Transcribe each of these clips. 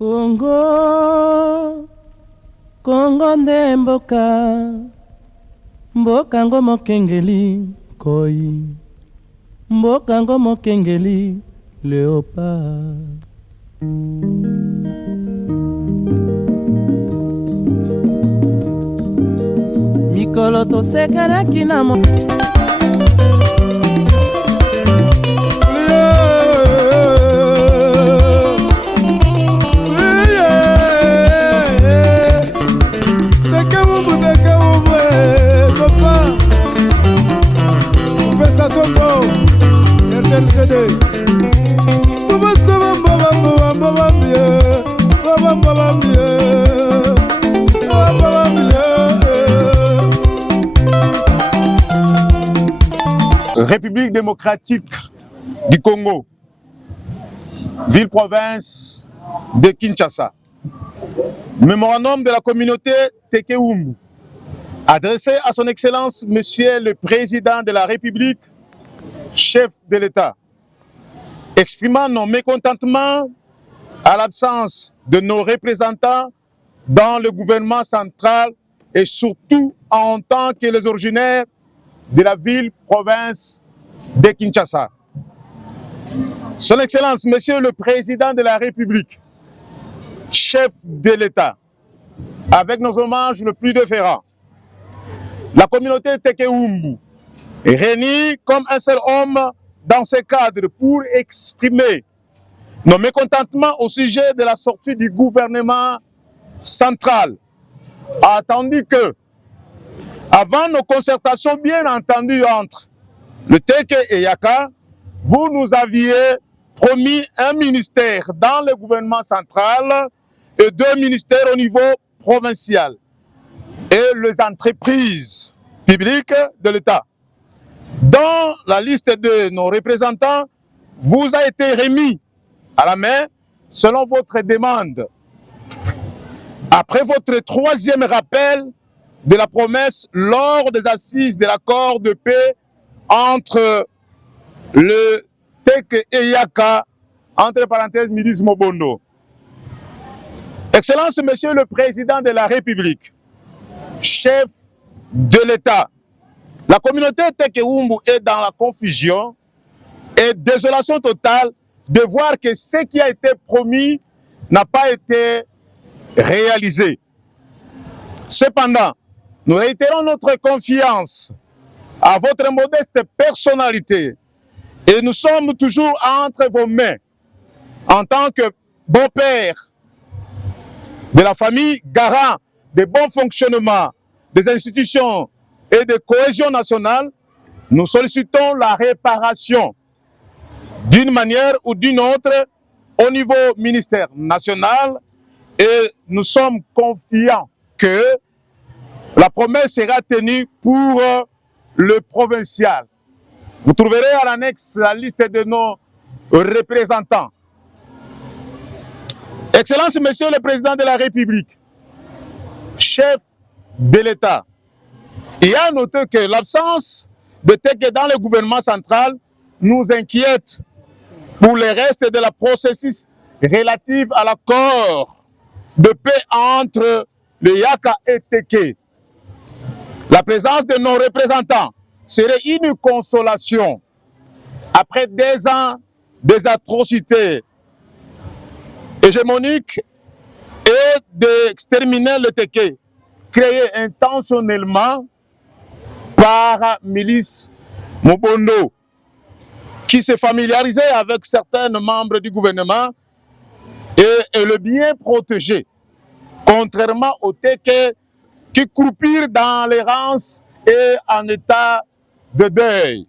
Congo, Congo nde mboka, mboka ngo mokengeli koi, mboka ngo mokengeli léopard. Mikolo tosekelaki na mo République démocratique du Congo, ville-province de Kinshasa. Mémorandum de la communauté Tekewumbu, adressé à son Excellence Monsieur le Président de la République, chef de l'État, exprimant nos mécontentements à l'absence de nos représentants dans le gouvernement central et surtout en tant que les originaires de la ville-province de Kinshasa. Son Excellence, Monsieur le Président de la République, chef de l'État, avec nos hommages le plus déférents, la communauté Tekewumbu est réunie comme un seul homme dans ce cadre pour exprimer nos mécontentements au sujet de la sortie du gouvernement central, attendu que, avant nos concertations bien entendues entre le Teke et Yaka, vous nous aviez promis un ministère dans le gouvernement central et 2 ministères au niveau provincial et les entreprises publiques de l'État. Dans la liste de nos représentants, vous a été remis à la main selon votre demande. Après votre 3e rappel de la promesse lors des assises de l'accord de paix entre le Teke et Yaka, entre parenthèses Milice Mobondo. Excellence, Monsieur le Président de la République, chef de l'État, la communauté Tekewumbu est dans la confusion et désolation totale de voir que ce qui a été promis n'a pas été réalisé. Cependant, nous réitérons notre confiance à votre modeste personnalité et nous sommes toujours entre vos mains en tant que bon père de la famille, garant des bons fonctionnements des institutions et de cohésion nationale. Nous sollicitons la réparation d'une manière ou d'une autre au niveau ministère national et nous sommes confiants que la promesse sera tenue pour le provincial. Vous trouverez à l'annexe la liste de nos représentants. Excellence, Monsieur le Président de la République, chef de l'État, il y a noté que l'absence de Teke dans le gouvernement central nous inquiète pour le reste de la processus relatif à l'accord de paix entre le Yaka et Teke. La présence de nos représentants serait une consolation après 2 ans des atrocités hégémoniques et d'exterminer le Teke, créé intentionnellement par Milice Mobondo, qui s'est familiarisé avec certains membres du gouvernement et le bien protégé, contrairement aux Teke qui croupirent dans l'errance et en état de deuil.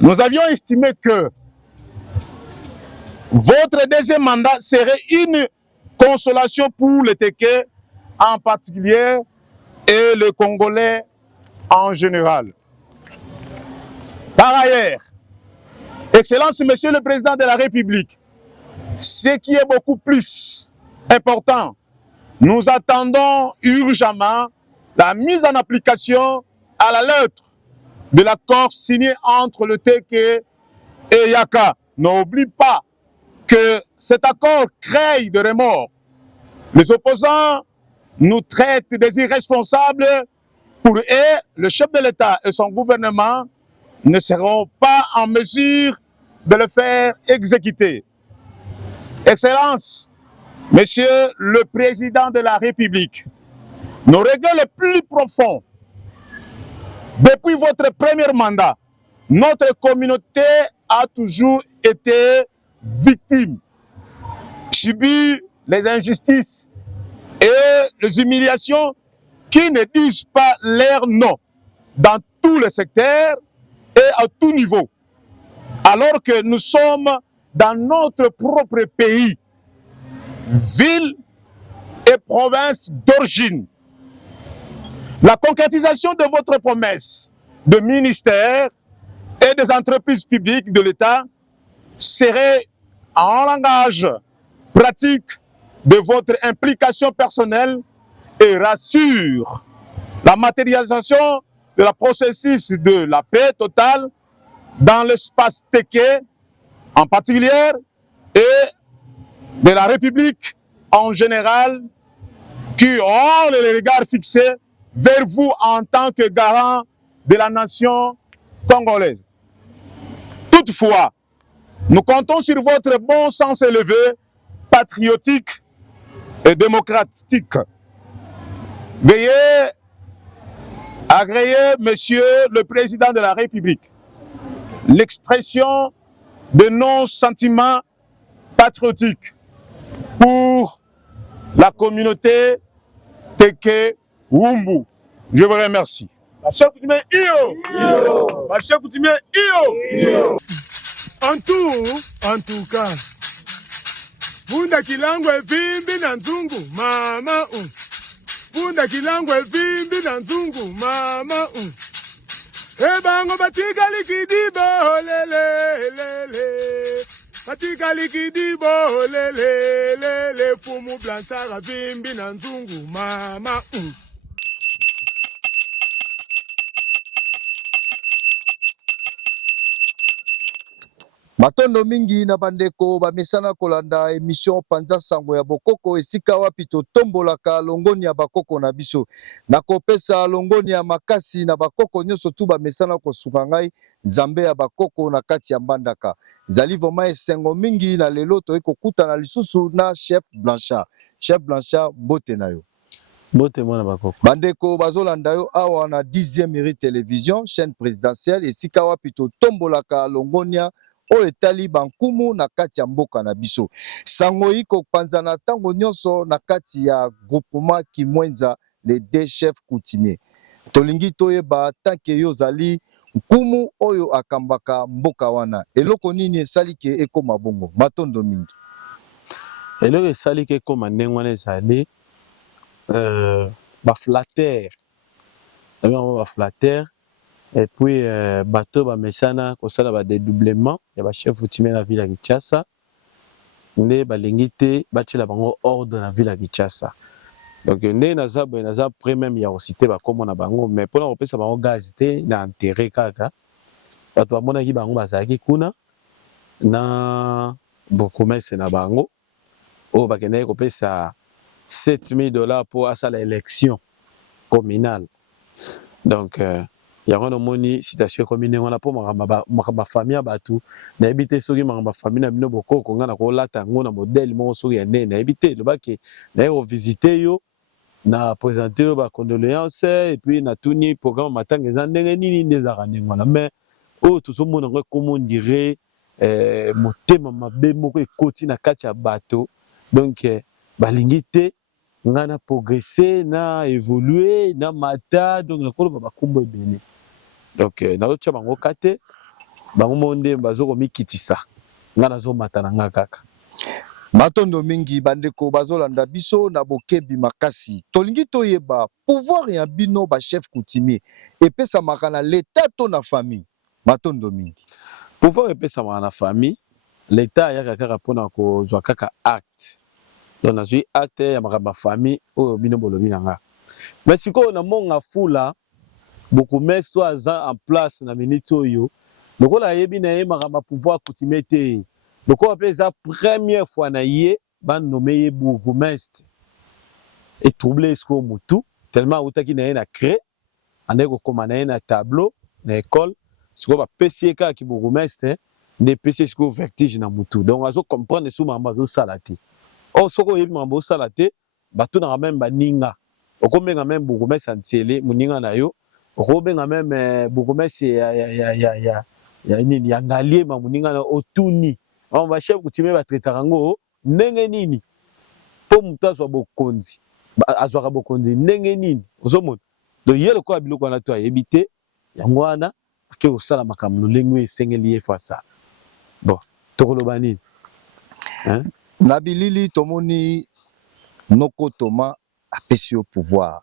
Nous avions estimé que votre 2e mandat serait une consolation pour les Teke en particulier et les Congolais en général. Par ailleurs, Excellence, Monsieur le Président de la République, ce qui est beaucoup plus important, nous attendons urgemment la mise en application à la lettre de l'accord signé entre le Teke et Yaka. N'oublie pas que cet accord crée de remords. Les opposants nous traitent des irresponsables. Pour eux, le chef de l'État et son gouvernement ne seront pas en mesure de le faire exécuter. Excellence, Monsieur le Président de la République, nos regrets les plus profonds, depuis votre premier mandat, notre communauté a toujours été victime, subit les injustices et les humiliations qui ne disent pas leur nom dans tous les secteurs et à tout niveau, alors que nous sommes dans notre propre pays, ville et province d'origine. La concrétisation de votre promesse de ministère et des entreprises publiques de l'État serait en langage pratique de votre implication personnelle et rassure la matérialisation de la processus de la paix totale dans l'espace Téké en particulier et de la République en général, qui ont les regards fixés vers vous en tant que garant de la nation congolaise. Toutefois, nous comptons sur votre bon sens élevé, patriotique et démocratique. Veuillez agréer, Monsieur le Président de la République, l'expression de nos sentiments patriotiques pour la communauté Téké Wumbu. Je vous remercie. En tout cas, Bunda Kilangwe vimbi na nzungu mama Bunda Kilangwe vimbi na nzungu mama Ebango batika likidibo lele batika likidibo lele Fumu Blanchara vimbi na nzungu mama Matondo mingi na bandeko bamesana kolanda émission Panza Sango ya Bokoko esika wapi totombolaka longoni ya bakoko na biso na kopesa longoni ya makasi na bakoko nyonso tu bamesana kosuka ngai nzambe ya bakoko na kati ya mbandaka zali voma esengo mingi na lelo tokokuta na lisusu na Chef Blanchard mbote na yo Mbote mwana bakoko bandeko bazolanda yo awa na 10e mérite télévision chaîne présidentielle esika wapi totombolaka longonia o etali bankumu na kati ya mboka na biso sango iko panzana tango nyonso na kati ya groupement Kimwenza les deux chefs coutumiers tolingi toyeba tanke yo zali nkumu oyo akambaka mboka wana eloko nini esali ke ekoma bongo matondo mingi eloko esali ke ekoma ndenge wana ezali baflater baflater et puis bateau bamesana kosala ba dédoublement ya ba chef coutumier na ville ya Kinshasa nde balingi te batiela bango ordre na ville ya Kinshasa donc nde naza boye naza près même ya osite bakombo na bango mais mpona kopesa bango gaz te na intérêt kaka bato bamonaki bango bazalaki kuna na bokomese na bango oyo bakendaki kopesa $7,000 pour asala élection communale donc yango nomoni citation comme ndenge wana po makamba famille ya bato nayebi te soki makamba famille na bino bokoko nga na kolata yango na modèle moko soki ya ndenge nayebi te lobaki naye kovisite yo na présenter yo bacondoléance et puis natuni programme matanga eza ndenge nini nde ezalaka ndenge wana mais oyo tozomona yango ekoma ondire motema mabe moko ekoti na kati ya bato donc balingi te nga na progresser na évoluer na mata donc nakoloba bakombo ebele donc nazotia bango kate bango monde bazokomikitisa nga nazomata na nga kaka matondo mingi bandeko bazolanda biso na bokebi makasi tolingi toyeba pouvoir ya bino ba chef coutumier epesamaka na l'état to na famille matondo mingi pouvoir epesamaka na famille l'état ayaka kaka mpona kozwa kaka acte donc nazwi acte ya makambo ya famille oyo bino bolobi na nga mais sikoyo na monga fula bokomese to aza en place na minute oyo lokola ayebi na ye makambo ya pouvoir coutumier te Donc on appelle ça première fois na yé ban nommé bourgmestre et troublé ce qu'on moutou tellement outaki na na créé ande ko komana na tableau na école ce qu'on va pesier ka ki bourgmestre des pesier ce qu'on vertige na moutou donc azo comprendre sous mamba zo salati oh soko yebi mamba salate bato na même baninga okomenga même bourgmestre antiele muninga na yo okobenga même bourgmestre ya nini ya ngalier ma muninga na otuni on va chef coutumier ba traiter rango ndenge nini po mutazo bokonzi azwaka bokonzi ndenge nini ozomona donc yele ko biloko na to ayebite yango wana ake osala makambo lengwe esengeli ye fasa bon tokoloba nini hein na bilili tomoni Noko Toma apesi au pouvoir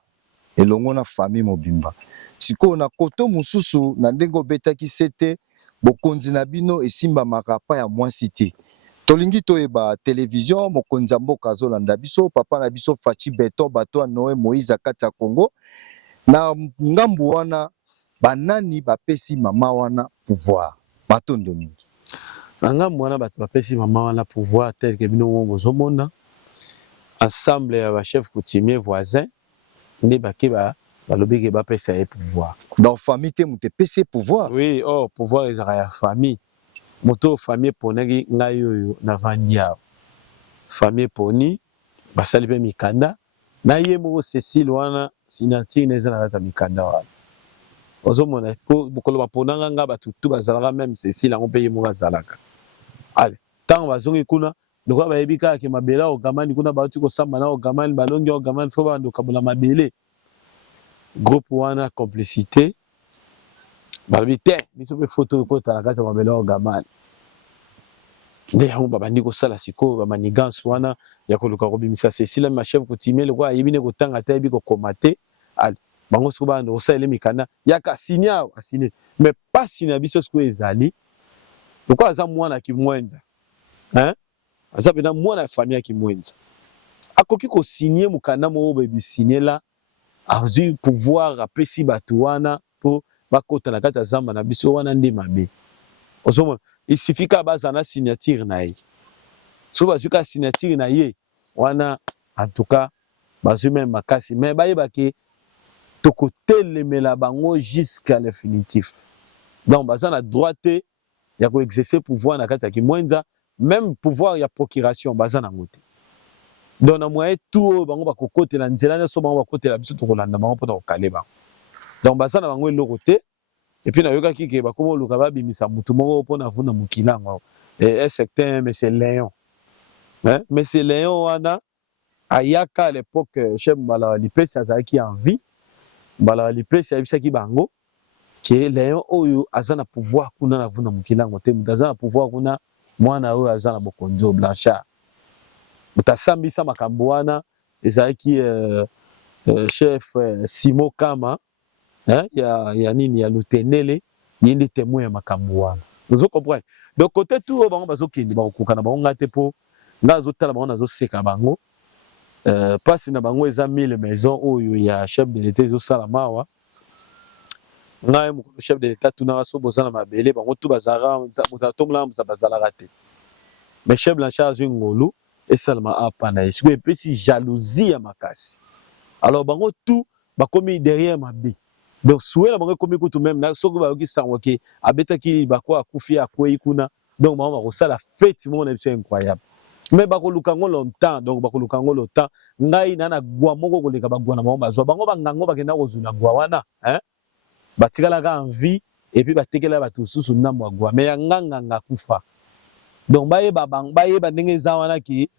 elongo na famille mobimba siko na koto mususu na ndengo betaki sete bokonzi na bino esimba makapa ya mwasi te tolingi toyeba télévision mokonzi ya mboka azolanda biso papa na biso Faci Beton bato ya Noé Moïse akati ya Congo na ngambu wana banani bapesi mama wana pouvoir matondo mingi na ngambu wana bato bapesi mama wana pouvoir tel que bino bozomona ensemble ya ba chef coutumier voisin ne bakeba balobiki bapesa ye pouvoir dans famille te muté pesi pouvoir oui oh pouvoir ezaka ya famille moto famille ponaki ngai oyo na vandia famille poni basali pe mikanda na ye moko Cécile wana signature neza na kata mikanda wana ozomona ko bokoloba ponanga nga batu tu bazalaka même Cécile ngo pe ye moko azalaka allez tant bazongi kuna donc bayebi kaka ke mabela ogamani kuna bauti kosamba na ogamani balongi ogamani fo bandoka bona mabele groupe wana complicité balobi te biso pe photo ekota na kati ya mabela ogamani nde yango babandi kosala sikoyo bamanigance wana ya koluka kobimisa Cécile ma chef coutumier lokwa ayebi ne kotanga te ayebi kokoma te bango sikoyo banda kosalela mikanda yaka signe awa asine mais pas signe na biso sikoyo ezali lokwa aza mwana kimwenza hein aza pena mwana ya famille ya kimwenza akoki kosigner mukanda moko bebi signer la azwi pouvoir apesi bato wana po bakota na kati ya zamba na biso wana nde mabe ozomona il suffit ka baza na signature na ye so bazwi ka signature na ye wana en tout cas bazwi même makasi mais bayeba ke tokotelemela bango jusqu'à l'infinitif donc baza na droit te ya ko exercer pouvoir na kati ya kimwenza même pouvoir ya procuration baza na ngote donc na moyen tout bango bakokotela nzela nso bango bakotela biso tokolanda bango mpona kokale bango donc baza na bango eloko te et puis na yoka kike bakomo luka babimisa mutu moko mpona vuna mukilango et certain mais c'est Léon hein mais c'est Léon wana ayaka à l'époque chef Mbala Lipesi azalaki en vie Mbala Lipesi ayebisaki bango ke Léon oyo aza na pouvoir kuna na vuna mukilango te mutu aza na pouvoir kuna mwana oyo aza na bokonzo Blanchard mutasambisa makambo wana ezalaki chef Simo Kama hein ya nini ya Lutenele yindi témoin ya makambo wana vous comprenez donc côté tout bango bazokindi bakokana bango ngate po ngazo tala bango nazo seka bango passe na bango eza 1000 maisons oyo ya chef de l'état zo sala mawa ngai mo chef de l'état tuna so bozana mabele bango tout bazara mutatomla bazala raté mais chef Blanchard zingolu et seulement apana est-ce que petit jalousie ya makasi alors bango tout bakomi derrière mabe donc souhait la bango komi kutu même na soko ba yoki sango ke abetaki bako akufi akwei kuna donc bango ba sala fête mon c'est incroyable mais bako lukango longtemps donc bako lukango longtemps ngai nana gwa moko koleka bagwa na bango bazwa bango bangango bakenda kozuna gwa wana hein batikala ka en vie et puis batekela batu susu na gwa mais ya nganga ngakufa donc bayeba ndenge eza wana ki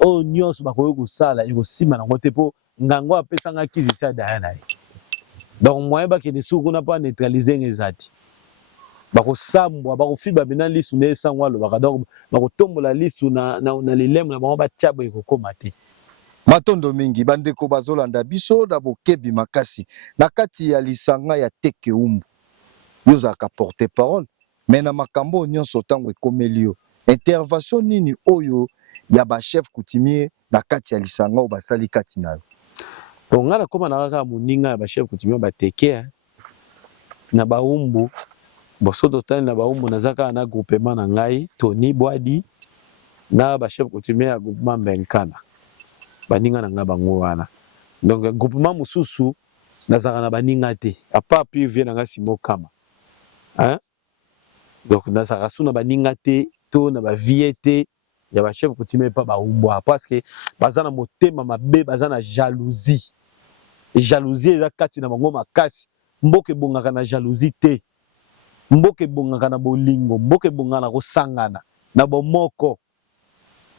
o nyonso bakoyo kosala ekosima nango te po ngango apesanga kizisa daya na ye donc moyen bakende suku kuna mpo neutraliser ngezati bakosambwa bakofiba bina lisu na esango alobaka donc bakotombola lisu na lilemu na bango batia boye kokoma te matondo mingi bandeko bazolanda biso na bokebi makasi na kati ya lisanga ya teke umbu yozaka porte parole mais na makambo nyonso tango ekomeli yo intervention nini oyo ya ba chef coutumier na kati ya lisanga o basali kati na yo donc ngala koma na kaka moninga ya ba chef coutumier bateke na baumbu bosoto tani na baumbu nazaka na groupement na ngai Tony Boadi na ba chef coutumier ya groupement Mbenkana baninga na nga bango wana donc groupement mususu nazaka na baninga te a part puis vient na Simo Kama hein donc nazaka suna baninga te to na ba viete ya ba chef coutumier pa ba umbwa parce que bazana motema mabe bazana jalousie eza kati na bango makasi mboke bongaka na jalousie te mboke bongaka na bolingo mboke bongaka na kosangana na bomoko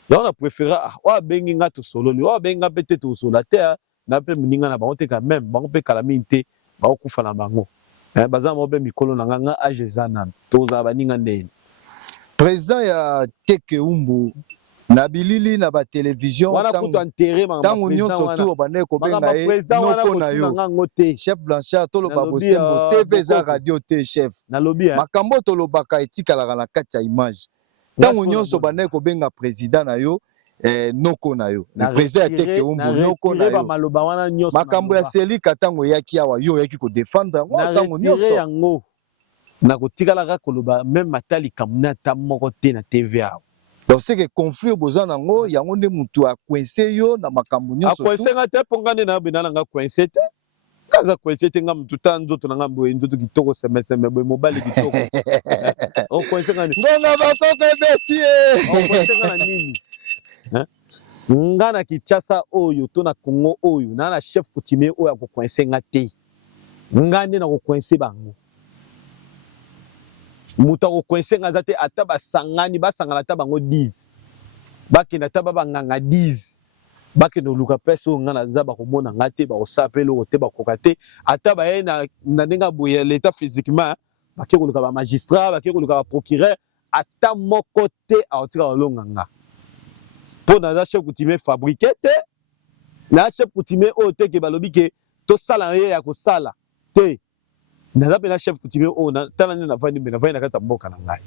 donc on a préféré wa bengi nga to sololi wa benga peut-être to solater na pe muninga na bango te quand même bango pe calamité ba okufa na bango bazana mo be mikolo na nga age zana to za baninga ndeni président ya Teke Umbu na bilili na ba télévision tango nyonso tu bane ko benga noko na yo chef Blanchard to lo babosembo TV za radio te chef makambo to lo baka etikala na kati ya image tango nyonso bane ko benga président na yo noko na yo le président ya Teke Umbu noko na yo makambo ya selika tango yaki awa yo yaki ko défendre tango nyonso na kotikala ka koloba même matali kamna ta moko te na TV awa. Donc c'est que conflit boza nango yango nde mutu a coincé yo na makambo nyonso. A coincé ngate pongane na bina nga coincé te. Kaza coincé te nga mutu ta nzoto nga mbo nzoto kitoko semeseme boy mobile kitoko. O coincé ngani. Ngonga bakoko betie. O coincé ngana nini? Hein? Nga na Kinshasa oyo to na Congo oyo na chef coutumier oyo ko coincé ngate. Nga nde na ko coincé bango. Muta ko coincé nga zate ata basangani basangana ata bango 10 bakenda ata babanganga 10 bakenda luka peso nga na zaba komona ngate ba osapelo ote bakoka te ata baye na ndenga boye l'état physiquement bakeko luka ba magistrat bakeko luka ba procureur ata moko te aotika olonganga po na chef coutumier fabriqué te na chef coutumier o te ke balobi ke to sala ye ya ko sala te na pe na chef coutumier o na tala na vandi na kata mboka na ngai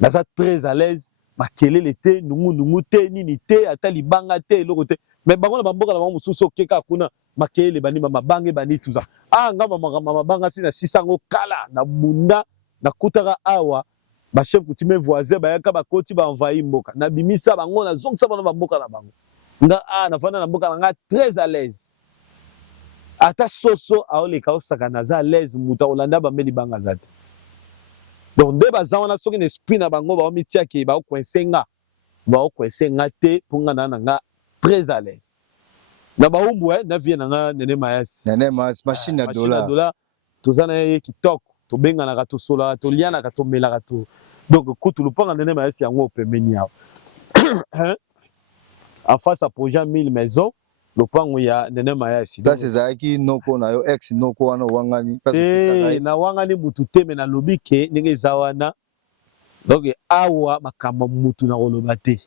naza très à l'aise makelele te nungu te nini te ata libanga te eloko te mais bango na bamboka na bango mususu okeka kuna makelele bani mabange bani tout ça nga mabanga si na sisango kala na bunda na kutaka awa ba chef coutumier voisin bayaka bakoti ba envahi mboka na bimisa bango na zongisa bana bamboka na bango nga na fana na mboka na nga très à l'aise ata soso aoleka osakana za l'aise muta olanda bambeli banga zate donc nde baza wana soki na esprit na bango baomitiaki baokwensenga te mpo nga na nga très à l'aise na baumbu na vie na nga nene mayasi machine ya dollar toza na ye kitoko tobenganaka tosolaka tolianaka tomelaka to donc kutu lupanga nene mayasi yango opemeni awa en face à projet 1000 maisons lopango ya nene mayasi place ezalaki noko na yo ex noko wana wangani na wangani mutu teme na lobi ke ndenge eza wana donc awa makambo mutu na koloba te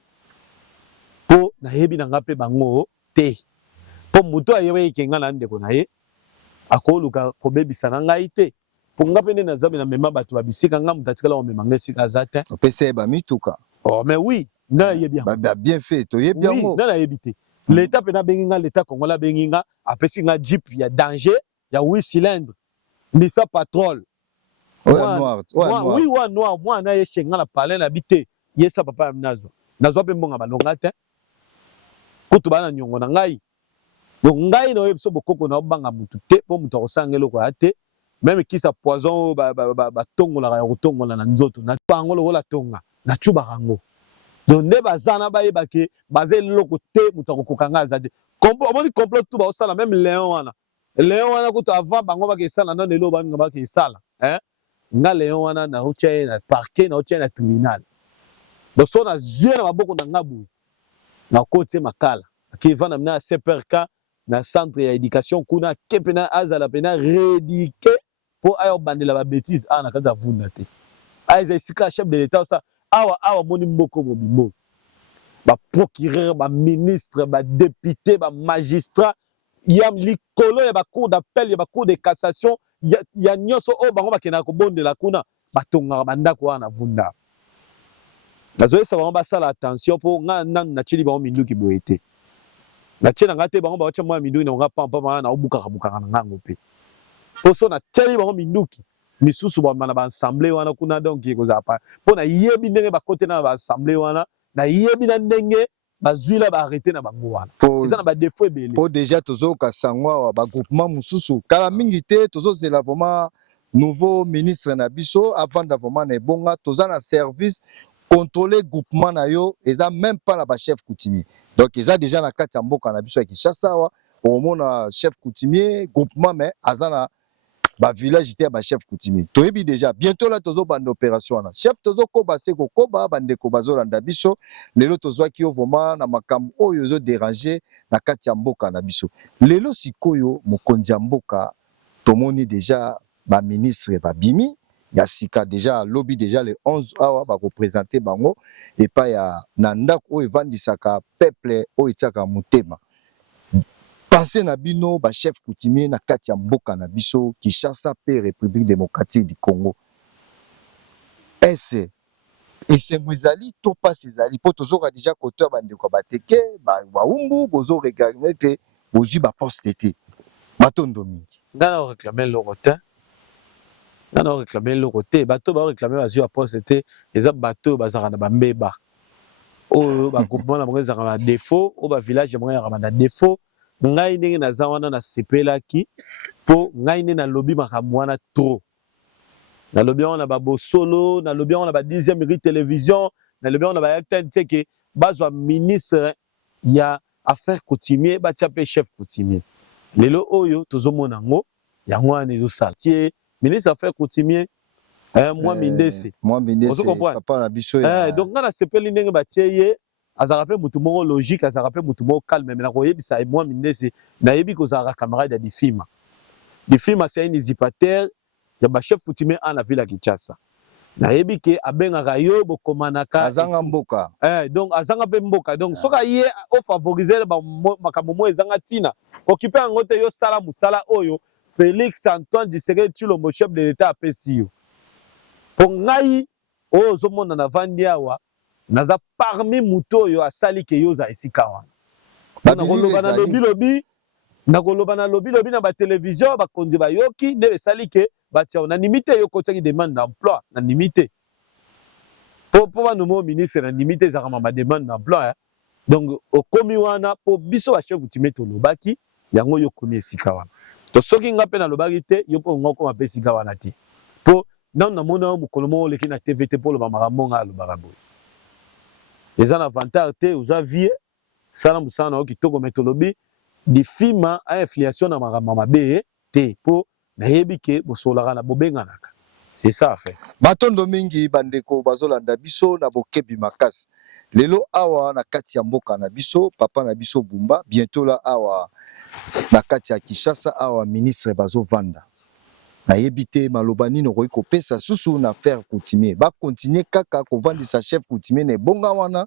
po nayebi na nga mpe bango te po mutu ayebaki ke nga na ndeko na ye akoluka kobebisa na ngai te po nga mpe nde naza na mema bato babisika nga mutu atikala komema nga esika aza te opesa ye bamituka mais oui nga nayebi yango bien fait toyebi yango nga nayebi te l'état pena benginga l'état congolais benginga apesi nga jeep ya danger ya 8 cylindres Nissa Patrol oui wa noir moi na ye chenga na parler na bité yesa papa mnazo nazo pe mbonga balonga te kutu bana nyongo na ngai donc ngai no yebiso bokoko na obanga mutu te po mutu akosangelo ko ate même kisa poison ba tongola ya kotongola na nzoto na pangolo wala tonga na chuba rango donc nde bazana bayebake baze loko te mutu akokokanga aza te omoni complot tu baosala même léon wana kutu avant bango bakesala na lelo baninga bakesala nga léon wana na otia na parquet na otia na tribunal donc so na zue na maboko na nga boye na kotie makala akivana mna CPRK na centre ya éducation kuna kepena azala pena rééduqué pour ayo bandela ba bêtise na kata vunda te aiza isika chef de l'état ça awa moni mboko mobimbo ba procureur ba ministre ba député ba magistrat ya likolo ya ba cour d'appel ya ba cour de cassation ya nyoso o bango bakena ko bondela kuna batonga bandako wana vunda nazoyesa bango basala attention po nga nanu na chili bango minduki boyete na chena ngate bango ba wacha mwa minduki na nga pampa na obuka na ngango pe poso na cheli bango minduki misusu ba mana ba assemblée wana kuna donc kozapa po na yebi ndenge ba kote na ba assemblée wana na yebi na ndenge bazwila ba arrêter na bango wana eza na ba défaut ebele po déjà tozo ka sangwa ba groupement mususu kala mingi te tozo zela vraiment nouveau ministre na biso avant vraiment na bonga toza na service contrôler groupement na yo eza même pas na ba chef coutumier donc eza déjà na kati ya mboka na biso ya Kinshasa wa au mona chef coutumier groupement mais azana ba village te ba chef coutumier toyebi déjà bientôt là tozo bande opération na chef tozo ko ba seko ko ba bande ko bazolanda biso lelo tozo ki vraiment na makambo oyo zo déranger na kati ya mboka na biso lelo sikoyo mokonzi ya mboka tomoni déjà ba ministre ba bimi ya sika déjà lobby déjà le 11 awa ba représenter bango et pas ya nanda ko evandisaka peuple o itaka mutema pensez na bino ba chef coutumier na kati ya mboka na biso Kinshasa pe République démocratique du Congo est esengo ezali to pas ezali po tozoka déjà côté bande ko bateke ba umbu bozo regarder te bozui ba poste te matondo mingi ngana réclamer le rotin ngana réclamer le rotin bato ba réclamer bazui ba poste te eza bato bazaka na bambeba o ba groupement na bango na défaut o ba village bango na défaut ngai ndenge naza wana na sepelaki po ngai ne na lobby makambo wana trop na lobby wana ba bosolo na lobby wana ba 10e mérite télévision na lobby wana ba acteur teke bazwa ministre ya affaires coutumier ba tia pe chef coutumier lelo oyo tozomona ngo yango wana ezosala tie ministre affaires coutumier moi mindese papa na biso donc ngana sepeli ndenge ba tie ye azaka pe mutu moko logique azaka pe mutu moko calme mais na koyebisa moi mindese nayebi kozala camarade ya difima c'est un usurpateur ya ba chef coutumier en la ville ya Kinshasa nayebi ke abengaka yo bokomanaka azanga mboka donc azanga pe mboka donc soka ye o favoriser ba makambo mo ezanga tina occuper yango te yo sala musala oyo Félix Antoine Tshisekedi Tshilombo chef de l'état apesi yo po ngai oyo ozomona na vandi awa naza parmi muto yo asali ke yo za esika wana nakoloba na lobi na ba télévision bakonzi bayoki nde esali ke batia na limite yo kotiaki demande d'emploi na limite po banomo ministre na limite ezaka ma demande d'emploi donc okomi wana po biso ba chef coutumier tolobaki yango yo komi esika wana to soki nga pe na lobaki te yo po ngoko mape esika wana te po na mona mokolo moko leki na TVT po loba makambo nga alobaka boye eza na avantage te oza vie sala musala na yo kitoko me tolobi difima a influence na makambo mabe te po nayebi ke bosolaka na bobenganaka c'est ça en fait matondo mingi bandeko bazolanda biso na bokebi makasi lelo awa na kati ya mboka na biso papa na biso Bumba bientôt la awa na kati ya Kinshasa awa ministre bazovanda nayebi te maloba nini okoki kopesa susu na faire coutumier ba continuer kaka kovandisa chef coutumier na bonga wana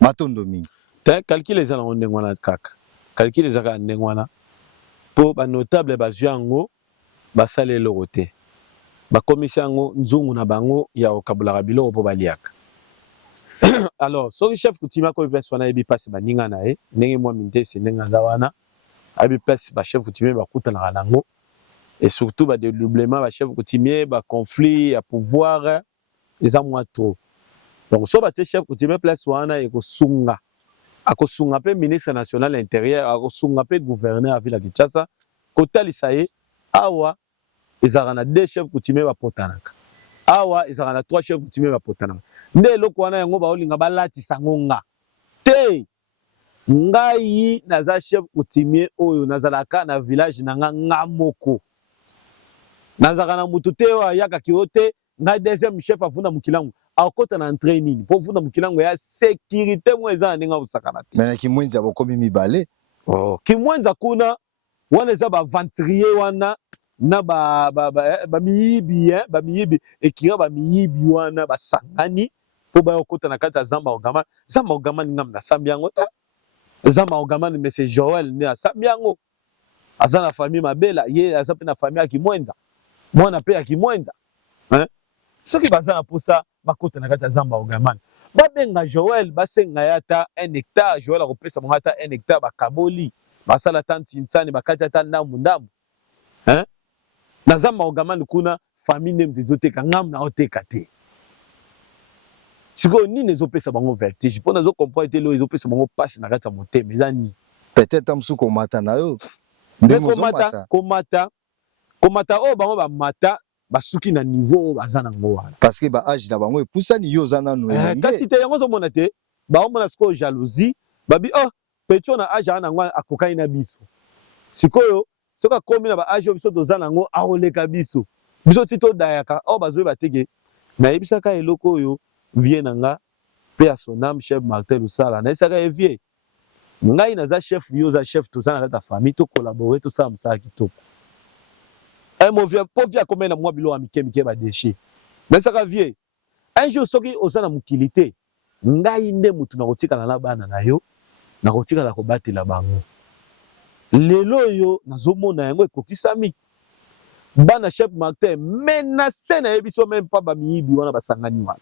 matondo mingi te calcul eza na ndenge wana kaka calcul eza ka ndenge wana po ba notable bazwi yango basala eloko te bakomisi yango nzungu na bango ya okabulaka biloko po baliaka alors soki chef coutumier akomi place wana ayebi mpasi baninga na ye ndenge mwa mindesi ndenge aza wana ayebi place ba chef coutumier bakutanaka nango et surtout ba dédoublement ba chef coutumier ba conflit ya pouvoir eza mwa trop donc so batie chef coutumier place wana ekosunga akosunga pe ministre national intérieur akosunga pe gouverneur ya ville ya Kinshasa kotalisa ye awa ezalaka na 2 chefs coutumiers bapotanaka awa ezalaka na 3 chefs coutumiers bapotanaka nde eloko wana yango baolinga balatisa ngo nga te ngai naza chef coutumier oyo nazalaka na village na nga moko nazalaka na mutu te oyo ayakaki yo te ngai deuxième chef avunda mokilango akota na entrain nini po vunda mokilango ya sécurité mo eza na ndenge abosakana te mais kimwenza bokomi mibale kimwenza kuna wana eza baventurier wana na bamiyibi ekira bamiyibi wana basangani po bayokota na kati ya zamba ogamani ngam nasambi yango te zamba ogamani mese Joël nde asambi yango aza na famille mabela ye aza pe na famille ya kimwenza mwana pe ya kimwenza soki baza na posa bakota na kati ya zamba ogamani babenga Joël basenga ya ata 1 hectare Joël akopesa monga ata 1 hectare bakaboli basala tanti nsani bakati ata ndambu na zamba ogamani kuna famille nem dezoteka ngam na oteka te siko nini ezopesa bango vertige mpona comprendre te lo ezopesa bango pasi na kati ya motema eza nini peut-être amsu komata na yo komata oyo bango bamata basuki na niveau baza nango wana parce que ba âge na bango epusani yo oza nanu elenge kasi te yango ozomona te baomona sikoyo jalousie babi petit na âge aa nango akokani na biso sikoyo soki akomi na ba âge oyo biso toza nango aoleka biso ti todayaka oyo bazoyeba teke nayebisaka eloko oyo vie na nga mpe ya sonam chef Martin Lusala nayebisaka ye vie ngai naza chef yo oza chef toza na kati ya famille tokolabore tosala mosala kitoko po vie akomai na mwa biloko ya mike badeshe nayebisaka vie un jour soki oza na mokili te ngai nde mutu nakotikala na bana na yo nakotikala kobatela bango lelo oyo nazomona yango ekokisami bana chef Martin menase na yebiso même pas bamiyibi wana basangani wana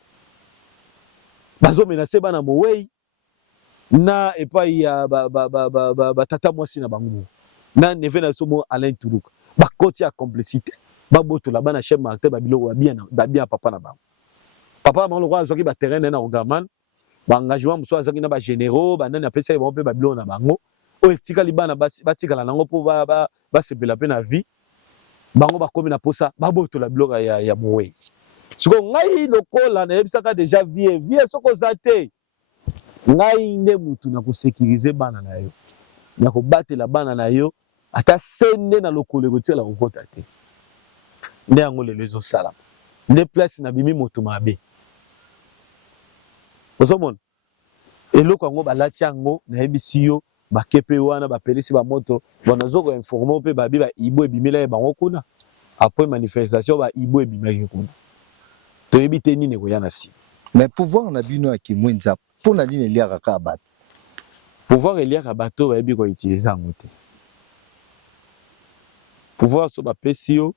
bazomenase bana mowei na epai ya batata mwasi na bango na neve na biso mo Alain Tourouka bakoti ya complicité babotola bana chef Martin babiloko babia papa na bango papa na bango lokwa azwaki baterrain na Ogaman baengagement mosusu azwaki na bagénéraux banani apesaki bango mpe babiloko na bango oyo etikali bana batikala nango mpo basepela mpe na vie bango bakomi na posa babotola biloko ya mowei siko ngai lokola nayebisaka deja vie soko oza te ngai nde mutu na kosekirize bana na yo na kobatela bana na yo ata se nde na lokolo ekotikala kokota te nde yango lelo ezosalama nde place na bimi moto mabe ozomona eloko yango balati yango nayebisi yo bakepe wana bapelisi bamoto nazo informe mpe babi baibo ebimela ye bango kuna après manifestation baibo ebimaki kuna toyebi te nini ekoya na nsima mais pouvoir na bino ya kimwenza mpona nini eliaka kaka bato pouvoir eliaka bato bayebi koutilize yango te pouvoir so bapesi yo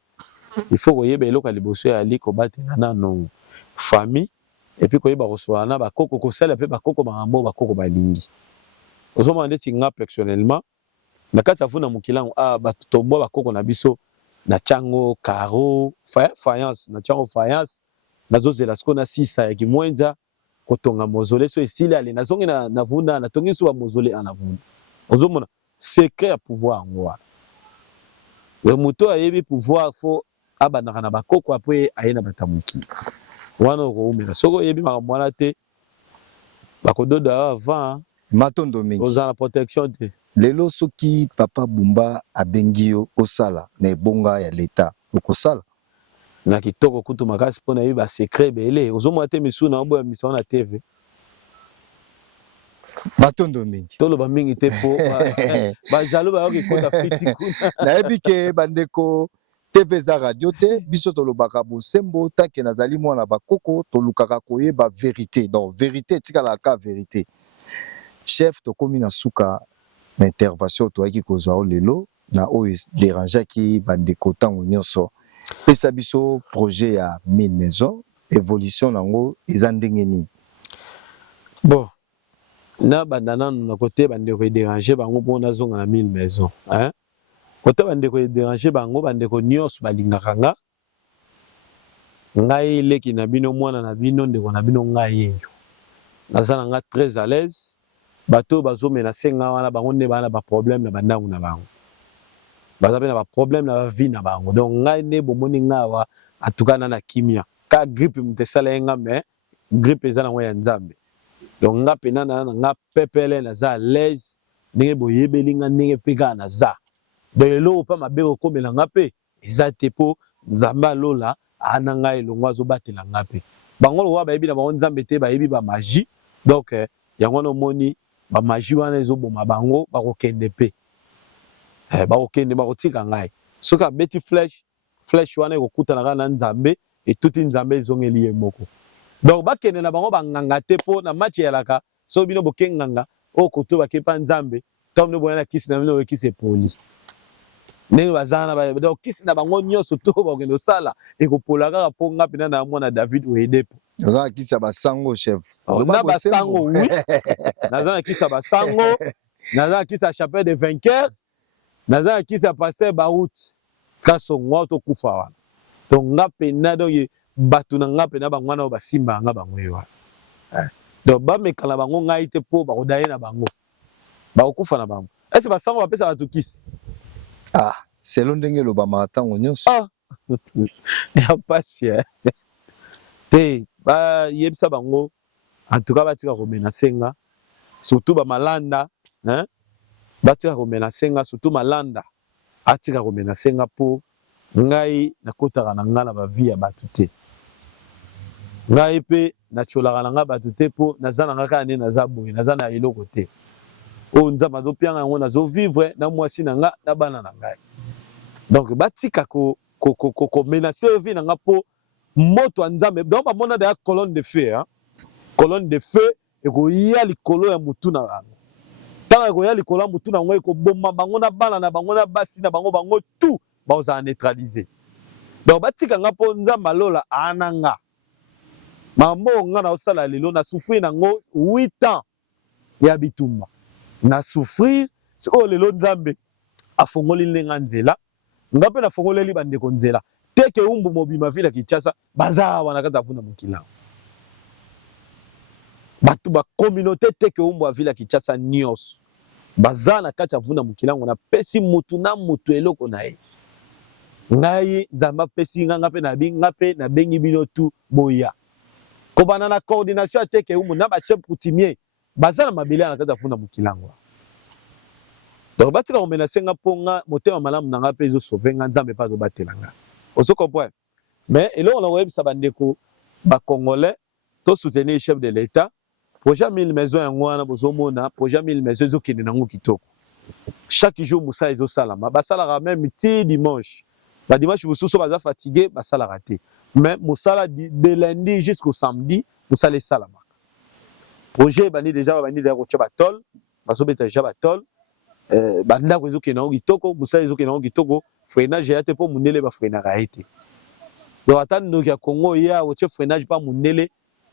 il faut koyeba eloko ya liboso ya ali kobatela nano famille epuis koyeba kosola na bakoko kosala mpe bakoko makambo bakoko balingi ozomona ndeti nga personnellement na kati ya vuna mokilango bato tomboa bakoko na biso na tiango caro faïence na tiango faïence nazozela siko na sisa ya kimwenza kotonga mozole so esili ale nazongi na vuna natongi so bamozole ana vuna ozomona secret ya pouvoir yango wana le moto ayebi pouvoir fo abandaka na bakoko apre aye na batamuki wana okoumela soko oyebi makambo wana te bakododa avant matondo mingi oza na protection te lelo soki papa Bumba abengi yo osala na ebonga ya leta okosala na kitoko kutu makasi mpona yebi basekret ebele ozomona te misu na oboya misao na tv matondo mingi toloba mingi te mpo bajalo bayoki kota fiti kuna nayebi ke bandeko TV eza radio te biso tolobaka bosembo tanke nazali mwana bakoko tolukaka koyeba vérité donc vérité etikalaka vérité chef tokomi na suka na intervention toyaki kozwa lelo na oyo dérangeaki bandeko ntango nyonso pesa biso projet ya 1000 maisons évolution nango eza ndenge nini bon na banda nanu na kote bandeko edérange bango mpo nazonga na 1000 maisons kote bandeko edérange bango bandeko nyonso balingaka nga ngai leki na bino mwana na bino ndeko na bino ngai yeyo naza na nga très à l'aise bato bazomenase nga wana bango nde baa na baproblème na bandangu na bango baza mpe na baproblème na bavie na bango donc ngai nde bomoni nga awa atukana na kimia ka grippe moto esala ye nga me grippe eza nango ya nzambe donc nga pena na nga pepele naza à l'aise ndenge boyebeli nga ndenge mpe kaka naza donc eloko mpe mabe okomela nga mpe eza te mpo nzambe alola ana ngai elongo azobatela nga mpe bango lokwa bayebi na bango nzambe te bayebi bamagie donc yango wana omoni bamagie wana ezoboma bango bakokende mpe bakokende bakotika ngai soki abeti flèche wana ekokutanaka na nzambe etuti nzambe ezongeli ye moko donc bakende na bango banganga te mpo na match eyalaka soki bino boke nganga oyo koto bakepa nzambe ntango bino boya na kisi na bino oyekisi epoli ndenge baza na donc kisi na bango nyonso to bakokende osala ekopola kaka mpo nga mpena na mwana David Oyedepo naza na kisi ya basango chef na basango oui naza na kisi ya basango naza na kisi ya chapelle de vainqueur naza na kisi ya pasteur Baout kasongo tokufa wana donc nga mpena donc bato na nga mpena bango wana oyo basimba nga bango ye wana Donc ba mekala bango ngai te po ba kodaye na bango ba kokufa na bango est-ce que basango bapesa bato kisi selon ndenge loba matango nyonso ya pasi te ba yebisa bango en tout cas batika komena senga surtout ba malanda batika komena senga surtout malanda atika komena senga po ngai nakotaka na nga na ba vie ya bato te ngai pe nacholaka na nga bato te po naza na nga kaka nde naza boye naza na eloko te oyo nzambe azopianga yango nazovivre na mwasi na nga na bana na ngai donc batika komenase vie na nga po moto ya nzambe donc bamona deya colonne de feu colonne de feu ekoya likolo ya mutu na bango ntango ekoya likolo ya mutu na yango ekoboma bango na bana na bango na basi na bango bango tout bakozala neutralize donc batika nga mpo nzambe alola ana nga mambo nga na osala lelo na souffrir nango 8 ans ya bitumba na souffrir oyo lelo nzambe afongoli ndenga nzela nga mpe nafongoleli bandeko nzela teke umbu mobima vila Kinshasa baza awa na kati ya vuna mokila bato ba communauté teke umbu ya vila Kinshasa nyonso baza na kati ya vuna mokila ngo na pesi mutu na mutu eloko na ye ngai nzamba pesi nga mpe na bengi bino tu boya kobana na coordination teke umbu na ba chef coutumier baza na mabele na kati ya vuna mokila ngo donc batika komenase nga mpo nga motema malamu na nga mpe ezosauve nga nzambe mpe azobatela nga ozo comprendre mais eloko na koyebisa bandeko bacongolais to soutenir chef de l'état projet 1000 maison yango wana bozomona projet 1000 maison ezokende nango kitoko chaque jour mosala ezosalama basalaka même ti dimanche badimanche mosusu baza fatigué basalaka te mais mosala de lundi jusqu'au samedi mosala esalamaka projet ebandi deja kotia batole bazobeta deja batole bandako ezokende nango kitoko mosala ezokende nango kitoko freinage ya te mpo mondele bafreinaka ye te donc ata ndoki ya Congo ya otie freinage mpa mondele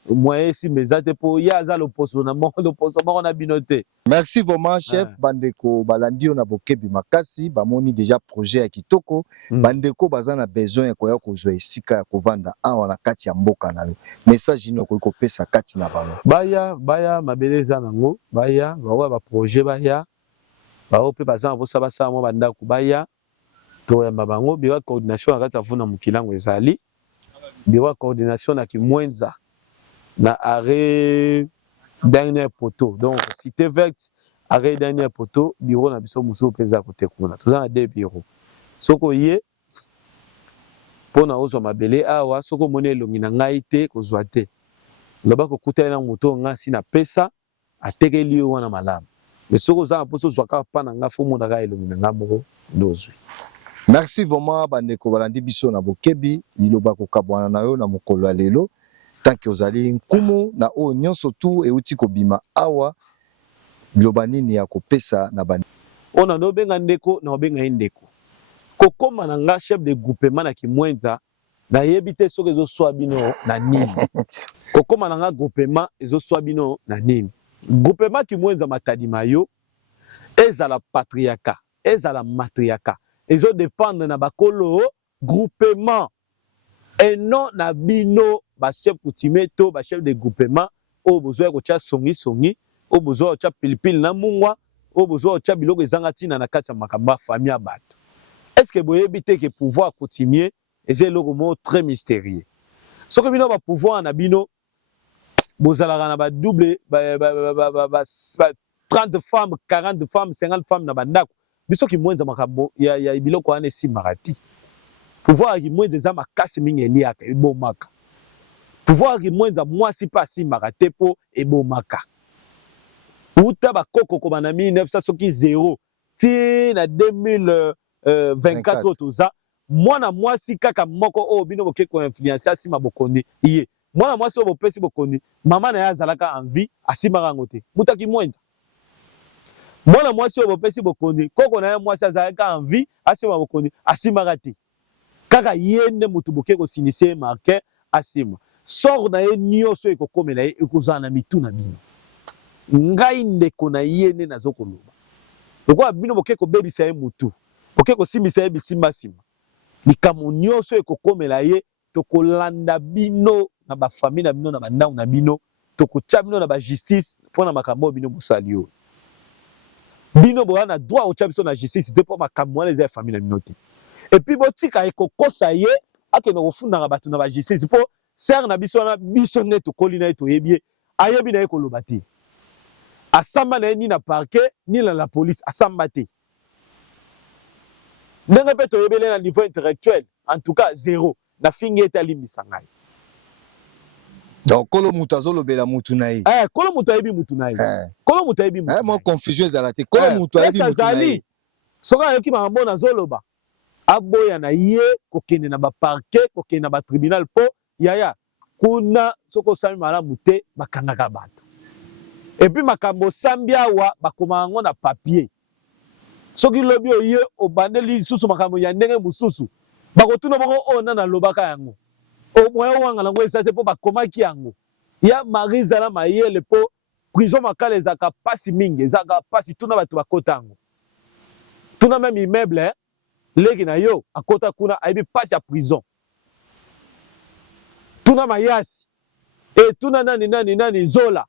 moyen esimba eza te mpo ye aza loposo moko na bino te. Merci vraiment chef bandeko balandi yo na bokebi makasi bamoni déjà projet ya kitoko bandeko baza na besoin ya koya kozwa esika ya kovanda awa na kati ya mboka na yo message ino koki kopesa kati na bango baya mabele eza nango baya baoya baprojet baya bao mpe baza na posa basala mwa bandako baya toyamba bango biro ya coordination na kati ya vuna mokilango ezali biro ya coordination na Kimwenza na arrêt dernier poteau donc cité verte arrêt dernier poteau bureau na biso musu peza côté kuna toza na deux bureaux soko ye pona ozwa mabele awa soko moni elongi na ngai te kozwa te loba kokutana na moto ngasi na pesa atekeli yo wana malamu mais soko za poso zwaka pa na nga fo mona ga elongi na ngamoko ndozwi. Merci vraiment bandeko balandi biso na bokebi liloba kokabwana na yo na mokolo ya lelo tanke ozali nkumu na o nyonso tu euti kobima awa liloba nini ya kopesa na bandi ona no benga ndeko na obenga ndeko kokoma na nga chef de groupement na Kimwenza na yebite soki ezoswa bino na nini kokoma na nga groupement ezoswa bino na nini groupement Kimwenza Matadi Mayo ezala patriarcat ezala matriarcat ezo dépendre na bakolo groupement et non na bino ba chef coutumier to ba chef de groupement o bozo ko tia songi o bozo tia pilipili na mungwa o bozo tia biloko ezanga tina na kati ya makamba famille ya bato est-ce que boyebi te que pouvoir coutumier ezé loko mo très mystérieux soko bino ba pouvoir na bino bozalaka na ba double ba 30 femmes 40 femmes 50 femmes na bandako biso Kimwenza makambo ya biloko wana esimbaka te pouvoir Kimwenza eza makasi mingi eliaka ebomaka pouvoir Kimwenza mwasi mpe asimbaka te mpo ebomaka uta bakoko koma na 1900 soki 0 ti na 2024 toza mwana mwasi kaka moko oyo bino boke koinfluence asima bokondi ye mwana mwasi oyo bopesi bokondi mama na ye azalaka envie asimbaka yango te muta Kimwenza mwana mwasi oyo bopesi bokondi koko na ye mwasi azalaka envie asima bokondi asimbaka te kaka ye nde mutu boke kosinise marquin asima sort na ye nyonso ekokomela ye ekozala na mitu na bino ngai ndeko na ye nde nazokoloba lokola bino boke kobebisa ye mutu boke kosimbisa ye bisimbasima likambo nyonso ekokomela ye tokolanda bino na bafamille na bino na bandako na bino tokotia bino na ba justice mpona makambo bino bosali yo bino boya na droit otia biso na justice te mpo makambo wana eza ya famille na bino te et puis botika ekokosa ye akende kofundaka bato na ba justice mpo ser na biso wana biso nde tokoli na ye toyebi ye ayebi na ye koloba te asamba na ye ni na parquet ni na la police asamba te ndenge mpe toyebele na niveau intellectuel en tout cas zéro na fingi ete alimbisa ngai donc kolo mutu azolobela mutu na ye kolo mutu ayebi mutu na ye kolo mutu ayebi mutu mo confusion ezala te kolo mutu ayebi mutu na ye soki ayoki makambo nazoloba aboya na ye kokende na baparquet kokende na batribunal mpo yaya kuna soki osali malamu te bakangaka bato epuis makambo osambi awa bakoma yango na papier soki lobi oye obandeli lisusu makambo ya ndenge mosusu bakotuna bango oyo nani alobaka yango moya owanga nango eza te mpo bakomaki yango ya mari ezala mayele mpo prison makala ezalaka mpasi mingi ezalaka mpasi tuna bato bakota yango tuna meme immeuble leki na yo akota kuna ayebi mpasi ya prison tuna mayasi tuna nani zola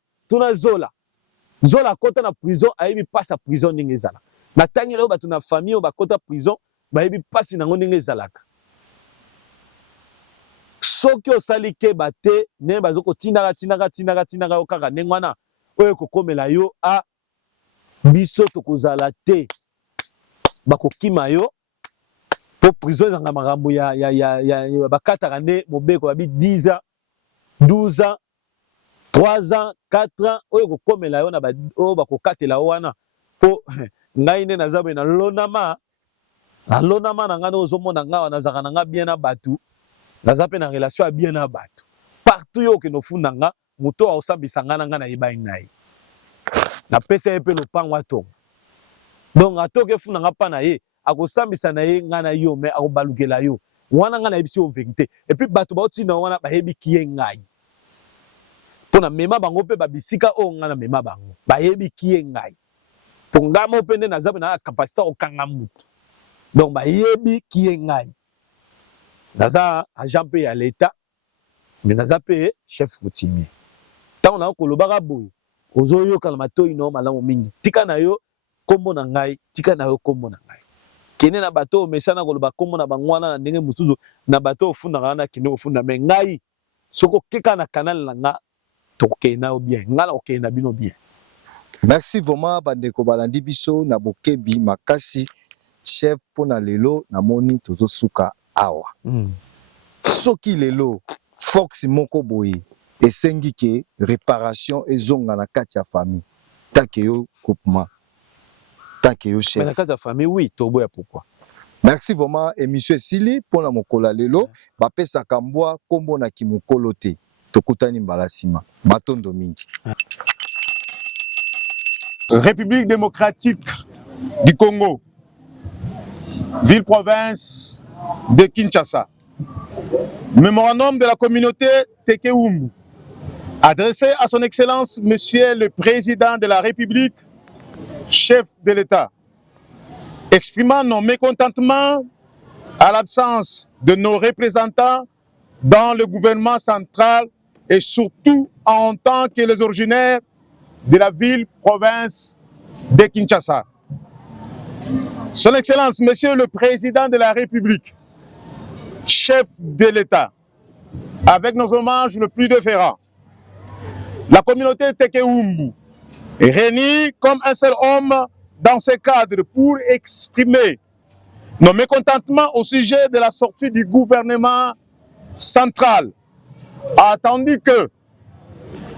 akota na prison ayebi mpasi ya prison ndenge ezalaka na tangela oyo bato na famille oyo bakota prison bayebi mpasi nango ndenge ezalaka soki osali keba te ndenge bazokotindaka yo kaka ndenge wana oyo ekokomela yo biso tokozala te bakokima yo po prison ezanga makambo ya bakataka nde mobeko babi 10 ans 12 ans 3 ans 4 ans oyo ekokomela yo na oyo bakokatela yo wana po ngai nde naza boye nalonama na ngai nde ozomona ngai wana nazalaka na ngai bien na bato naza mpe na relation ya bien na bato partout yo okende ofunda nga moto aosambisa ngai na ngai nayebani na ye napesa ye mpe lopango atonga donc atoki efunda nga mpa na ye akosambisa na ye ngai na yo me akobalukela yo wana ngai nayebisi yo verité epuis bato baotinda wana bayebiki ye ngai mpo na mema bango mpe babisika oyo ngai na mema bango bayebiki ye ngai mpo ngai mo mpe nde naza mpe na kapasité okanga mutu donc bayebiki ye ngai naza agent mpe ya leta me naza mpe chef coutumier ntango nayo kolobaka boye ozoyoka na matoi no malamu mingi tika na yo kombo na ngai tika na yo kombo na ngai kende na bato omesana koloba kombo na bango wana na ndenge mosusu na bato ofundaka wana kende ofunda me ngai soki okeka na kanal na nga tokokende na yo bien ngai nakokende na bino bien. Merci vraiment bandeko balandi biso na bokebi makasi chef mpona lelo namoni tozosuka awa soki lelo fox moko boye esengi ke réparation ezonga na kati ya famille take yo groupement take yo chef na kati ya famille oui toboya pourquoi. Merci vraiment émission esili mpona mokolo lelo bapesaka mbwa kombo na kimokolo te tokutani mbala nsima matondo mingi. République démocratique du Congo, ville-province de Kinshasa. Mémorandum de la communauté Tekeumbu, adressé à son Excellence Monsieur le Président de la République, chef de l'État, exprimant nos mécontentements à l'absence de nos représentants dans le gouvernement central et surtout en tant que les originaires de la ville-province de Kinshasa. Son Excellence, Monsieur le Président de la République, chef de l'État, avec nos hommages le plus déférents, la communauté Tekeumbu est réunie comme un seul homme dans ce cadre pour exprimer nos mécontentements au sujet de la sortie du gouvernement central, attendu que,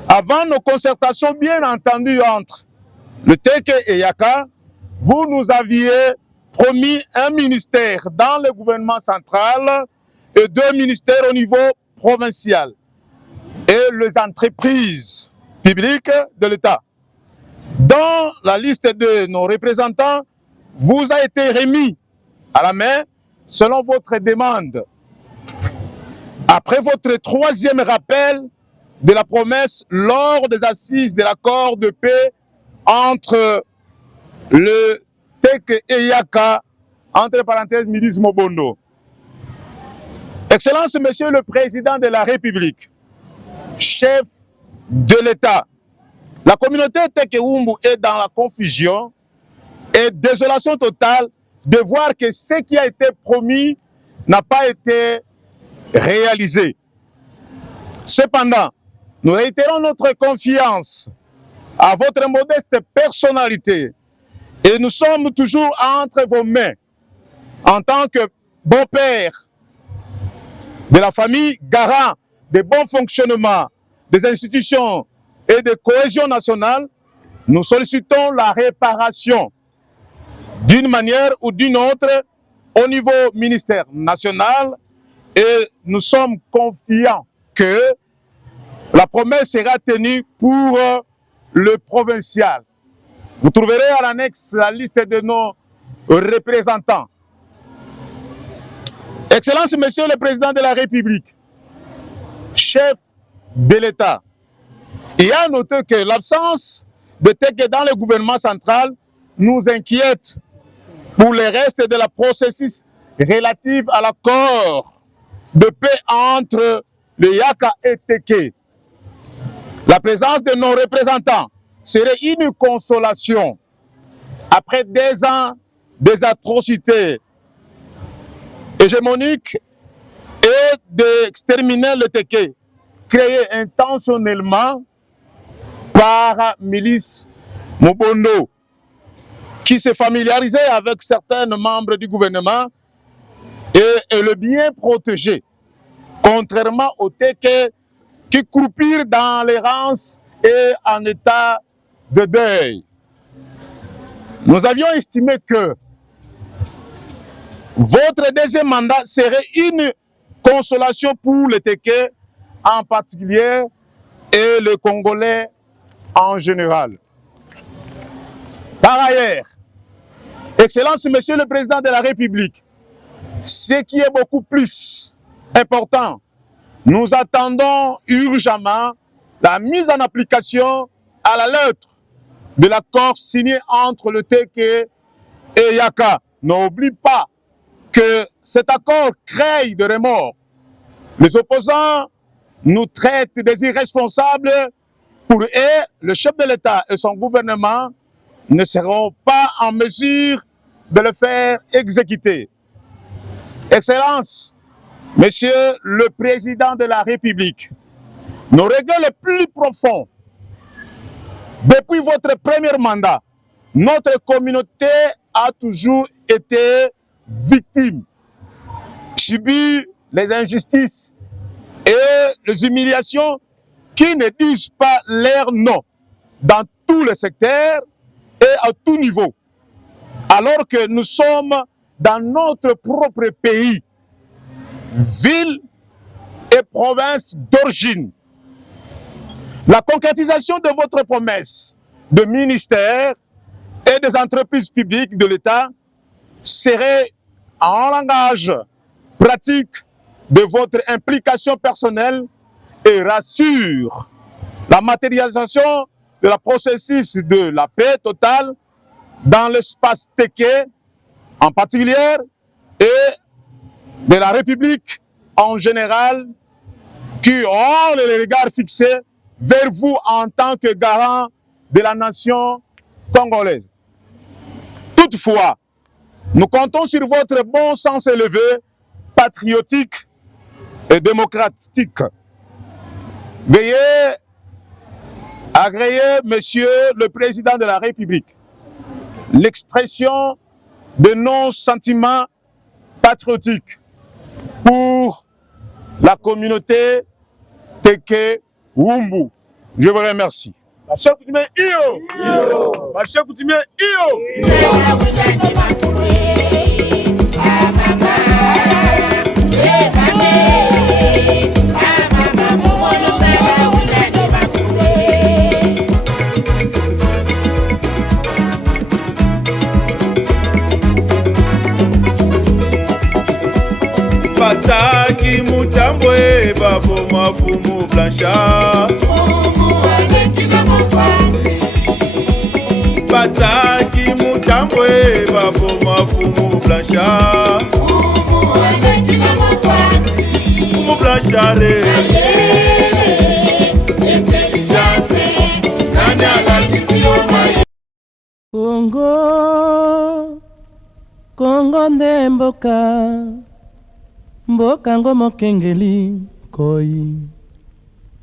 avant nos concertations bien entendues entre le Teke et Yaka, vous nous aviez promis un ministère dans le gouvernement central et 2 ministères au niveau provincial et les entreprises publiques de l'État. Dans la liste de nos représentants, vous a été remis à la main selon votre demande. Après votre 3e rappel de la promesse lors des assises de l'accord de paix entre le Teke et Yaka, entre parenthèses, Milice Mobondo. Excellence, Monsieur le Président de la République, chef de l'État. La communauté Tekewumbu est dans la confusion et désolation totale de voir que ce qui a été promis n'a pas été réalisé. Cependant, nous réitérons notre confiance à votre modeste personnalité et nous sommes toujours entre vos mains en tant que bon père de la famille, garant de bon fonctionnement des institutions et de cohésion nationale. Nous sollicitons la réparation d'une manière ou d'une autre au niveau ministère national et nous sommes confiants que la promesse sera tenue pour le provincial. Vous trouverez à l'annexe la liste de nos représentants. Excellence, Monsieur le Président de la République, chef de l'État, il a noté que l'absence de Teke dans le gouvernement central nous inquiète pour le reste de la processus relatif à l'accord de paix entre le Yaka et Teke. La présence de nos représentants serait une consolation après 2 ans des atrocités hégémoniques et d'exterminer le Teke, créé intentionnellement par milice Mobondo, qui se familiarisait avec certains membres du gouvernement et le bien protégé, contrairement aux Teke qui croupirent dans l'errance et en état de deuil. Nous avions estimé que votre deuxième mandat serait une consolation pour les Teke en particulier et le Congolais en général. Par ailleurs, Excellence, Monsieur le Président de la République, ce qui est beaucoup plus important, nous attendons urgemment la mise en application à la lettre de l'accord signé entre le Teke et Yaka. N'oublie pas que cet accord crée de remords. Les opposants nous traitent des irresponsables. Pour eux, le chef de l'État et son gouvernement ne seront pas en mesure de le faire exécuter. Excellence, Monsieur le Président de la République, nos regrets les plus profonds, depuis votre premier mandat, notre communauté a toujours été victime, subit les injustices et les humiliations qui ne disent pas leur nom dans tous les secteurs et à tout niveau, alors que nous sommes dans notre propre pays, ville et province d'origine. La concrétisation de votre promesse de ministère et des entreprises publiques de l'État serait en langage pratique de votre implication personnelle et rassure la matérialisation de la processus de la paix totale dans l'espace Teke en particulier et de la République en général qui ont les regards fixés vers vous en tant que garant de la nation congolaise. Toutefois, nous comptons sur votre bon sens élevé, patriotique et démocratique. Veuillez agréer, Monsieur le Président de la République, l'expression de nos sentiments patriotiques pour la communauté Teke Wumbu. Je vous remercie. Marché coutumier Iyo. Marché coutumier Iyo. Pataki mutambwe babo mafumu Blanchard. Fumu alekina mopanzi. Pataki mutambwe babo mafumu Blanchard. Fumu alekina mopanzi. Fumu Blanchard. Intelligent. Kongo nde mboka ngo mokengeli koi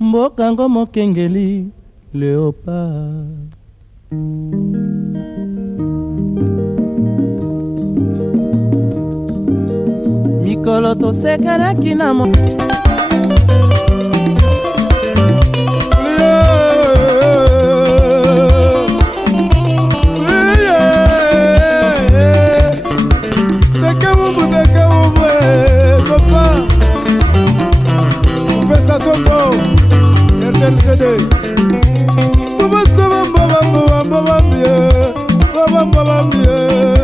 mboka ngo mokengeli léopard. Mikolo tosekelaki na Baba